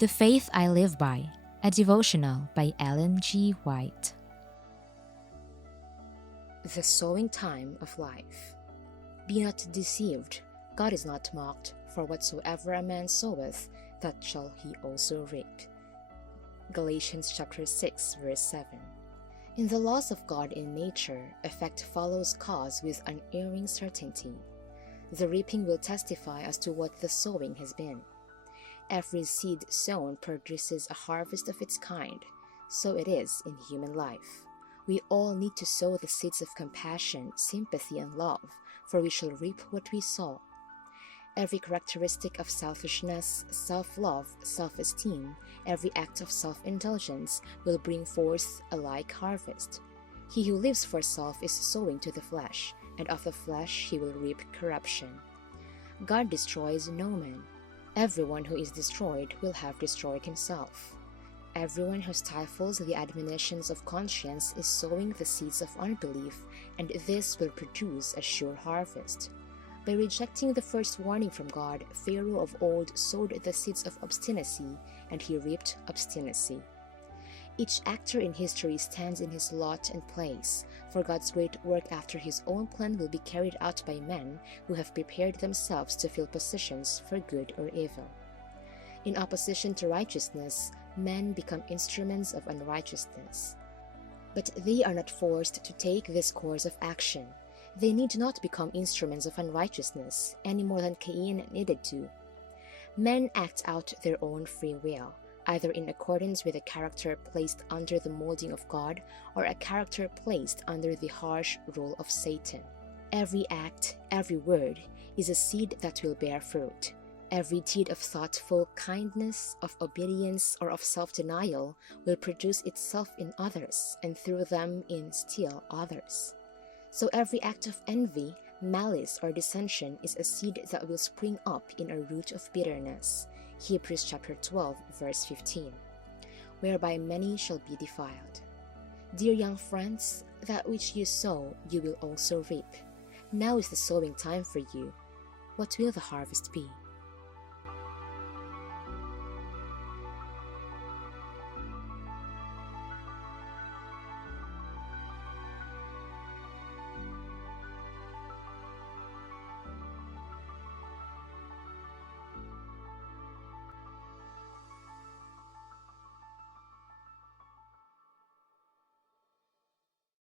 The Faith I Live By, a devotional by Ellen G. White. The sowing time of life. Be not deceived, God is not mocked, for whatsoever a man soweth, that shall he also reap. Galatians chapter 6, verse 7. In the laws of God in nature, effect follows cause with unerring certainty. The reaping will testify as to what the sowing has been. Every seed sown produces a harvest of its kind. So it is in human life. We all need to sow the seeds of compassion, sympathy, and love, for we shall reap what we sow. Every characteristic of selfishness, self-love, self-esteem, every act of self-indulgence will bring forth a like harvest. He who lives for self is sowing to the flesh, and of the flesh he will reap corruption. God destroys no man. Everyone who is destroyed will have destroyed himself. Everyone who stifles the admonitions of conscience is sowing the seeds of unbelief, and this will produce a sure harvest. By rejecting the first warning from God, Pharaoh of old sowed the seeds of obstinacy, and he reaped obstinacy. Each actor in history stands in his lot and place, for God's great work after his own plan will be carried out by men who have prepared themselves to fill positions for good or evil. In opposition to righteousness, men become instruments of unrighteousness. But they are not forced to take this course of action. They need not become instruments of unrighteousness any more than Cain needed to. Men act out their own free will, either in accordance with a character placed under the molding of God or a character placed under the harsh rule of Satan. Every act, every word, is a seed that will bear fruit. Every deed of thoughtful kindness, of obedience, or of self-denial will produce itself in others, and through them in still others. So every act of envy, malice, or dissension is a seed that will spring up in a root of bitterness. Hebrews chapter 12, verse 15, whereby many shall be defiled. Dear young friends, that which you sow, you will also reap. Now is the sowing time for you. What will the harvest be?